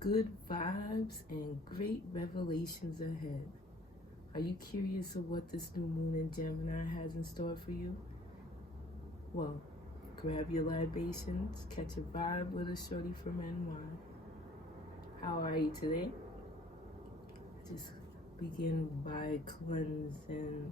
good vibes and great revelations ahead. Are you curious of what this new moon in Gemini has in store for you? Well, grab your libations, catch a vibe with a shorty from NY. How are you today? Just begin by cleansing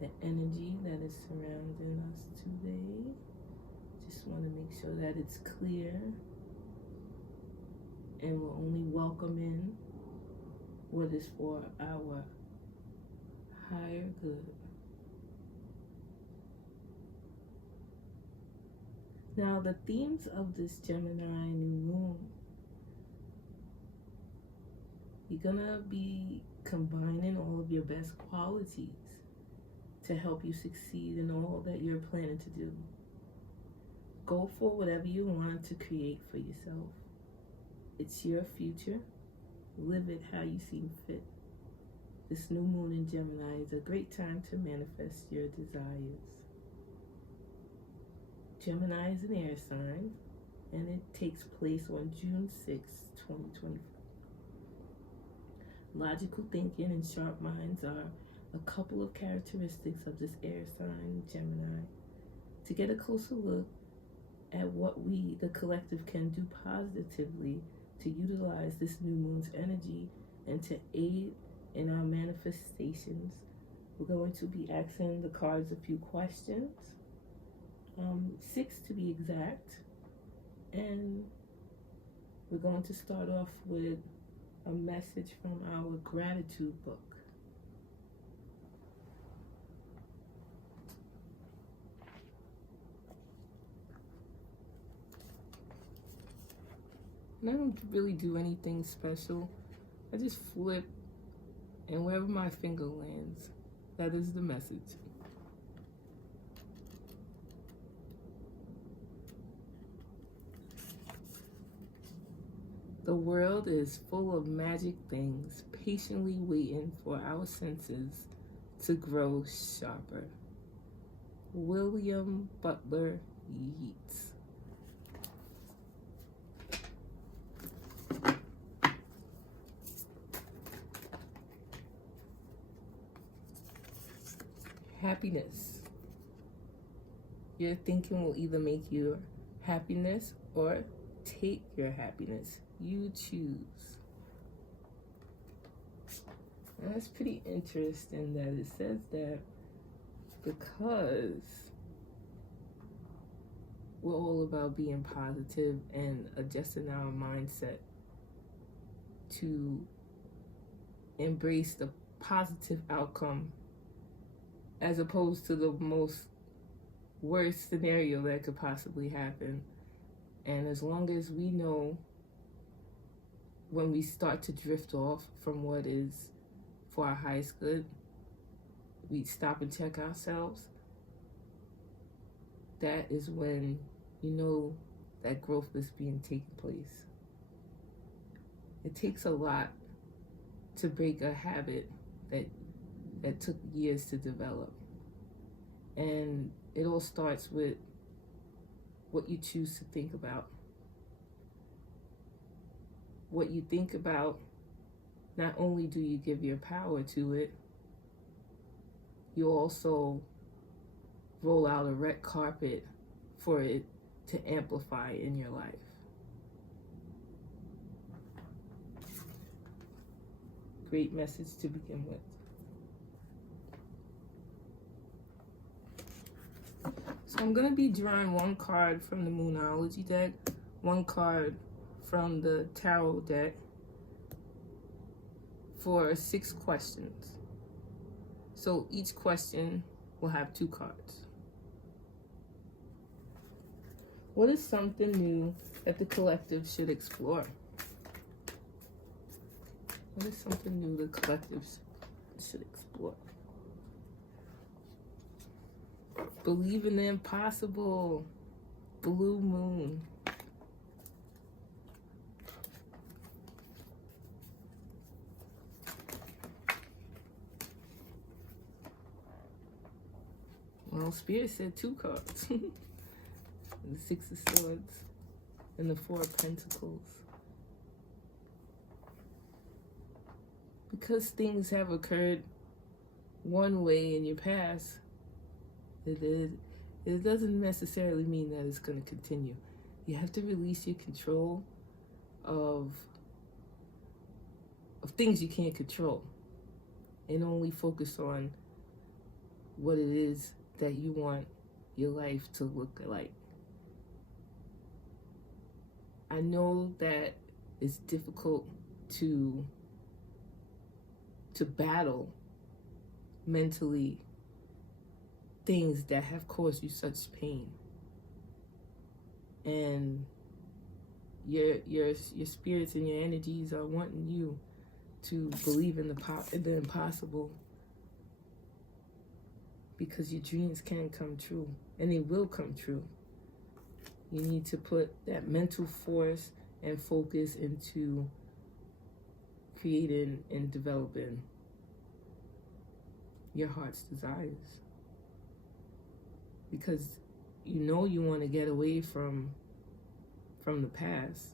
the energy that is surrounding us today. Just want to make sure that it's clear, and we'll only welcome in what is for our higher good. Now, the themes of this Gemini new moon, you're gonna be combining all of your best qualities to help you succeed in all that you're planning to do. Go for whatever you want to create for yourself. It's your future. Live it how you see fit. This new moon in Gemini is a great time to manifest your desires. Gemini is an air sign, and it takes place on June 6, 2024. Logical thinking and sharp minds are a couple of characteristics of this air sign, Gemini. To get a closer look at what we, the collective, can do positively to utilize this new moon's energy and to aid in our manifestations, we're going to be asking the cards a few questions, 6 to be exact, and we're going to start off with a message from our gratitude book. And I don't really do anything special. I just flip, and wherever my finger lands, that is the message. The world is full of magic things, patiently waiting for our senses to grow sharper. William Butler Yeats. Happiness. Your thinking will either make your happiness or take your happiness. You choose. And that's pretty interesting that it says that, because we're all about being positive and adjusting our mindset to embrace the positive outcome as opposed to the most worst scenario that could possibly happen. And as long as we know when we start to drift off from what is for our highest good, we stop and check ourselves, that is when you know that growth is being taken place. It takes a lot to break a habit that took years to develop. And it all starts with what you choose to think about. What you think about, not only do you give your power to it, you also roll out a red carpet for it to amplify in your life. Great message to begin with. So I'm going to be drawing one card from the Moonology deck, one card from the Tarot deck for 6 questions. So each question will have 2 cards. What is something new that the collective should explore? What is something new the collective should explore? Believe in the impossible. Blue moon. Well, Spirit said 2 cards. The 6 of Swords and the 4 of Pentacles. because things have occurred one way in your past, it doesn't necessarily mean that it's going to continue. You have to release your control of things you can't control, and only focus on what it is that you want your life to look like. I know that it's difficult to battle mentally things that have caused you such pain, and your spirits and your energies are wanting you to believe in the impossible, because your dreams can come true, and they will come true. You need to put that mental force and focus into creating and developing your heart's desires, because you want to get away from the past,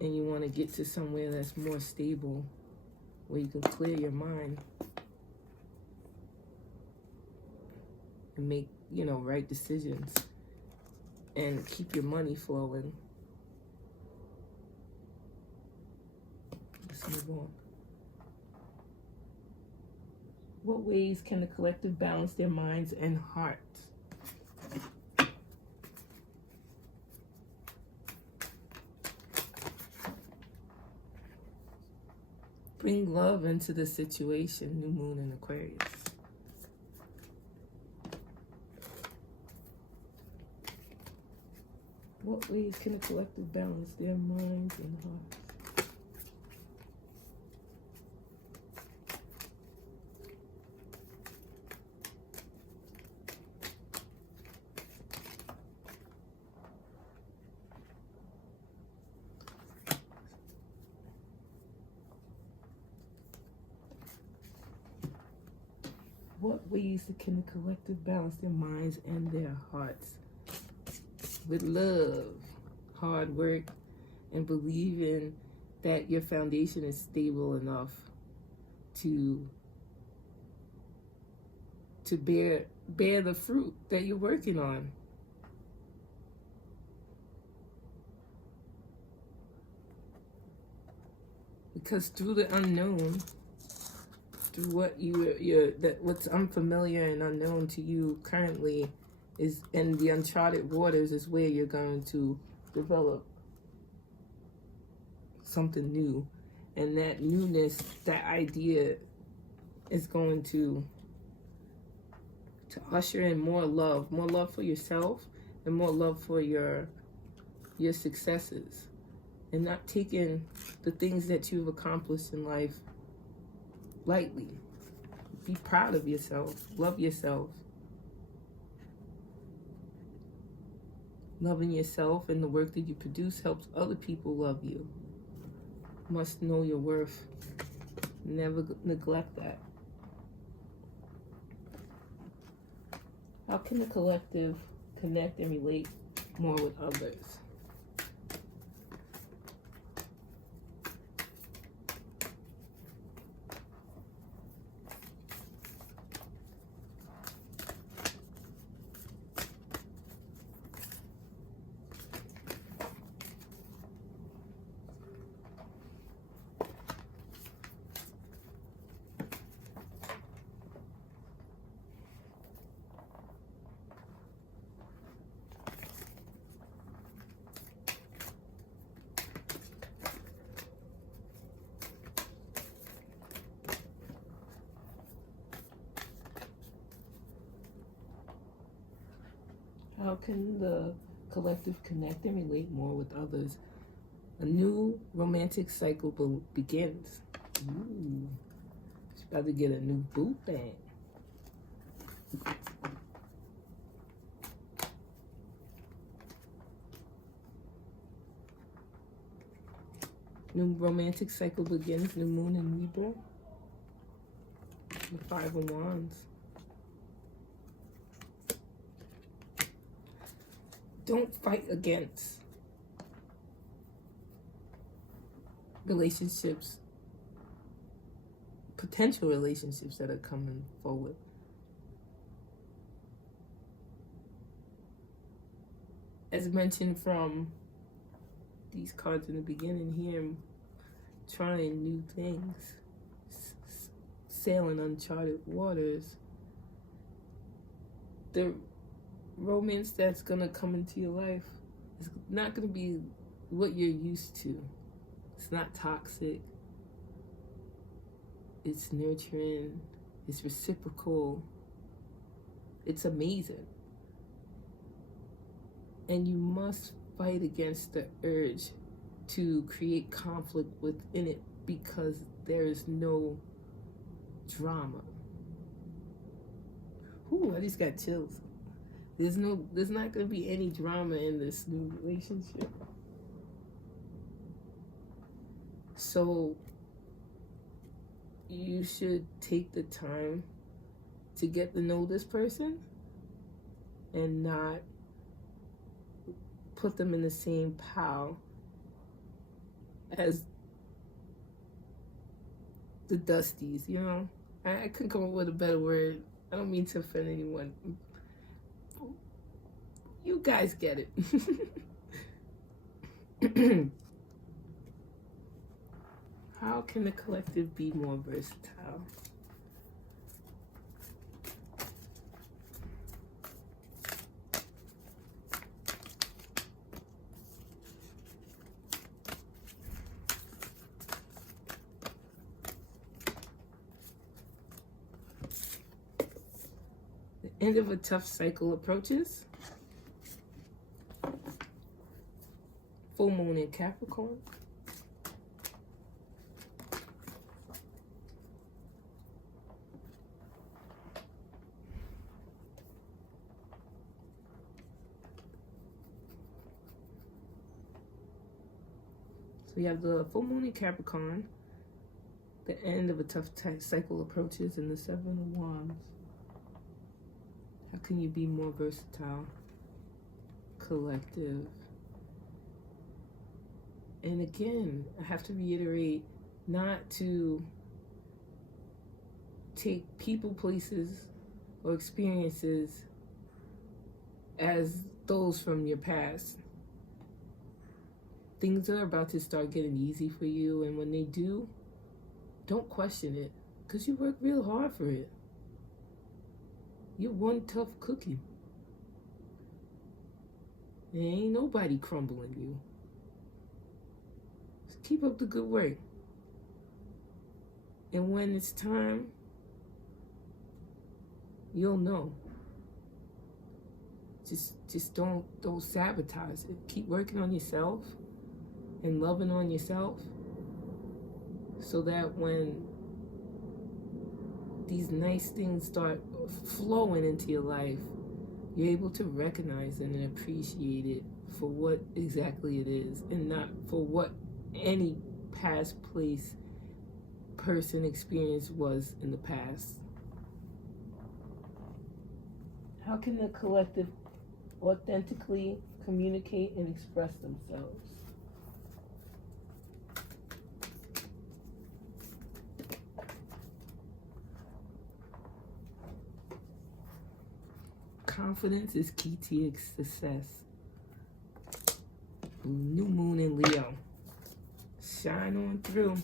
and you want to get to somewhere that's more stable, where you can clear your mind and make right decisions and keep your money flowing. Let's move on. What ways can the collective balance their minds and hearts? Bring love into the situation, new moon in Aquarius. What ways can the collective balance their minds and hearts? What ways can the collective balance their minds and their hearts? With love, hard work, and believing that your foundation is stable enough to bear the fruit that you're working on. Because through the unknown, through what's unfamiliar and unknown to you currently, is in the uncharted waters, is where you're going to develop something new. And that newness, that idea, is going to usher in more love for yourself, and more love for your successes, and not taking the things that you've accomplished in life lightly. Be proud of yourself. Love yourself. Loving yourself and the work that you produce helps other people love you. You must know your worth. Never neglect that. How can the collective connect and relate more with others? How can the collective connect and relate more with others? A new romantic cycle begins. Ooh, she's about to get a new boot bag. New romantic cycle begins. New moon in Libra. The 5 of Wands. Don't fight against relationships potential relationships that are coming forward. As mentioned from these cards in the beginning here, trying new things, sailing uncharted waters. The romance that's going to come into your life is not going to be what you're used to. It's not toxic. It's nurturing. It's reciprocal. It's amazing. And you must fight against the urge to create conflict within it, because there is no drama. Ooh, I just got chills. There's not going to be any drama in this new relationship. So you should take the time to get to know this person and not put them in the same pile as the Dusties, you know? I couldn't come up with a better word. I don't mean to offend anyone. You guys get it. How can the collective be more versatile? The end of a tough cycle approaches. Full moon in Capricorn. So we have the full moon in Capricorn. The end of a tough cycle approaches, and the Seven of Wands. How can you be more versatile? Collective. And again, I have to reiterate, not to take people, places, or experiences as those from your past. Things are about to start getting easy for you, and when they do, don't question it, because you work real hard for it. You're one tough cookie. There ain't nobody crumbling you. Just keep up the good work. And when it's time, you'll know. Just don't sabotage it. Keep working on yourself and loving on yourself, so that when these nice things start flowing into your life, you're able to recognize it and appreciate it for what exactly it is, and not for what any past place, person, experience was in the past. How can the collective authentically communicate and express themselves? Confidence is key to your success. New moon in Leo. Shine on through.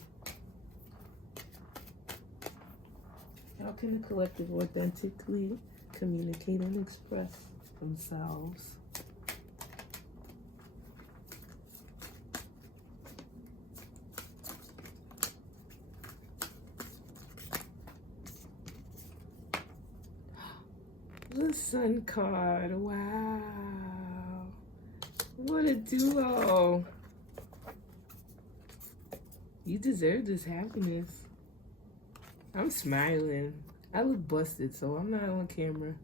How can the collective authentically communicate and express themselves? The Sun card. Wow. What a duo. You deserve this happiness. I'm smiling. I look busted, so I'm not on camera.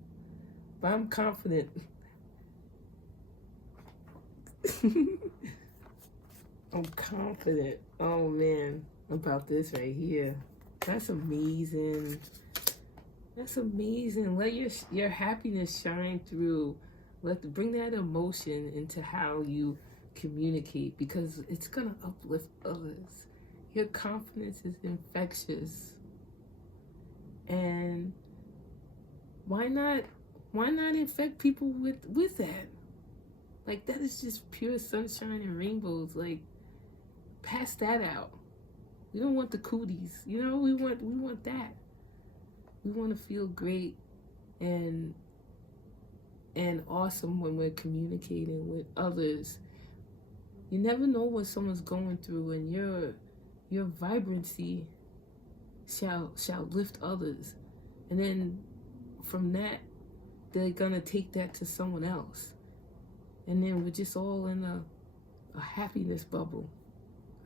But I'm confident. I'm confident. Oh man, about this right here. That's amazing. That's amazing. Let your happiness shine through. Bring that emotion into how you communicate, because it's gonna uplift others. Your confidence is infectious. And why not infect people with that? Like, that is just pure sunshine and rainbows. Like, pass that out. We don't want the cooties. You know, we want that. We want to feel great and awesome when we're communicating with others. You never know what someone's going through, and your vibrancy shall lift others. And then from that, they're gonna take that to someone else. And then we're just all in a happiness bubble.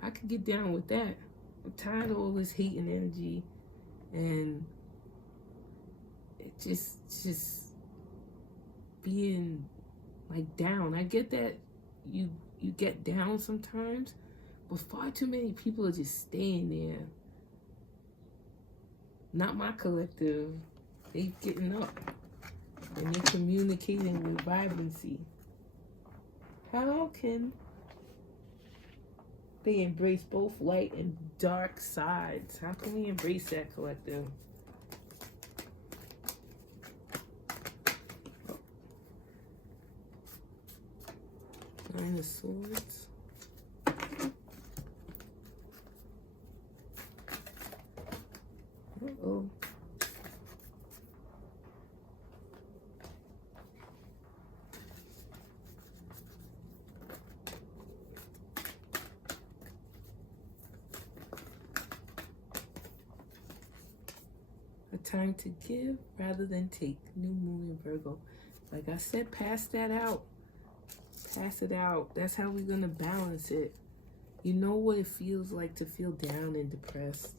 I could get down with that. I'm tired of all this hate and energy, and it just being like down. I get that you get down sometimes, but far too many people are just staying there. Not my collective. They getting up and they're communicating with vibrancy. How can they embrace both light and dark sides? How can we embrace that, collective? Nine of Swords. Uh-oh. A time to give rather than take. New moon in Virgo. Like I said, pass that out. Pass it out. That's how we're going to balance it. You know what it feels like to feel down and depressed.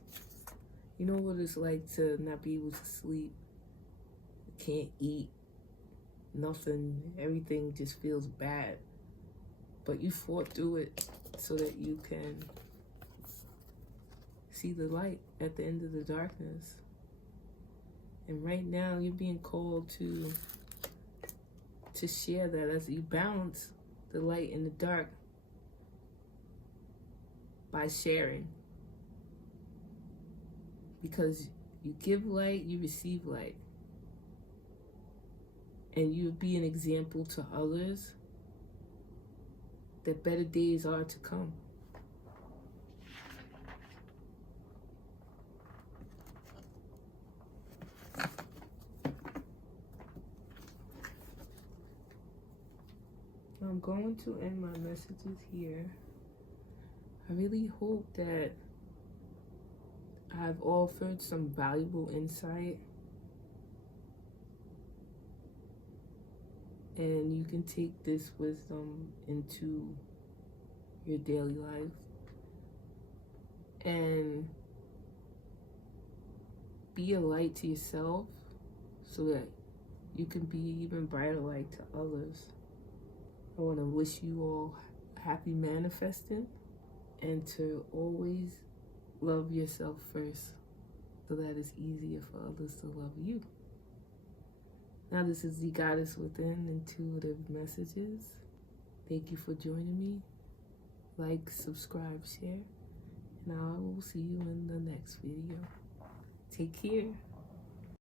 You know what it's like to not be able to sleep. You can't eat. Nothing. Everything just feels bad. But you fought through it so that you can see the light at the end of the darkness. And right now you're being called to share that as you balance the light and the dark by sharing. Because you give light, you receive light. And you be an example to others that better days are to come. I'm going to end my messages here. I really hope that I've offered some valuable insight and you can take this wisdom into your daily life and be a light to yourself so that you can be even brighter light to others. I want to wish you all happy manifesting and to always love yourself first so that it's easier for others to love you. Now this is the Goddess Within Intuitive Messages. Thank you for joining me. Like, subscribe, share, and I will see you in the next video. Take care.